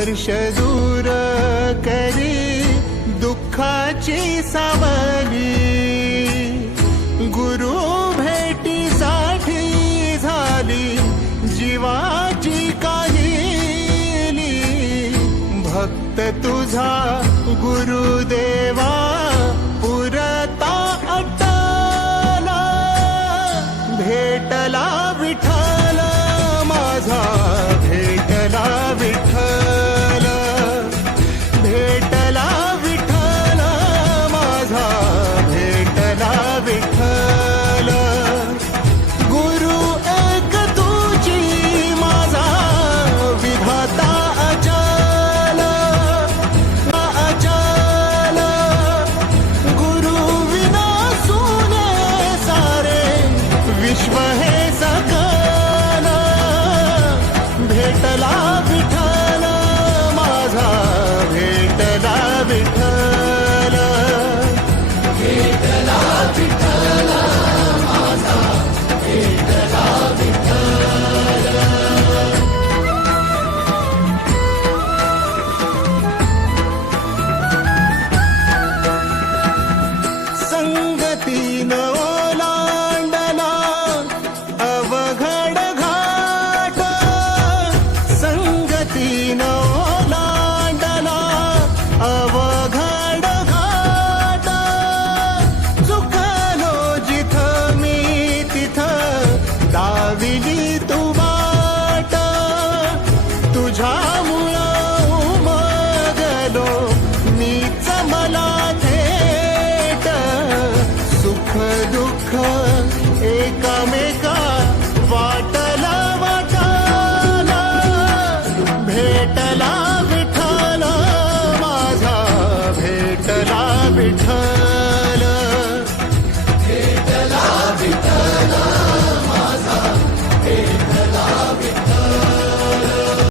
स्पर्श दूर करी दुःखाची सावली, गुरु भेटीसाठी झाली जीवाची काहिली, भक्त तुझा गुरुदेवा पुरता अटला, भेटला विठ्ठल माझा, भेटला विठ्ठल, भेटला विठ्ठल माझा, भेटला विठ्ठल, गुरु एक तुझी माझा विधाता अचल, अचल, गुरु विना सुने सारे विश्व है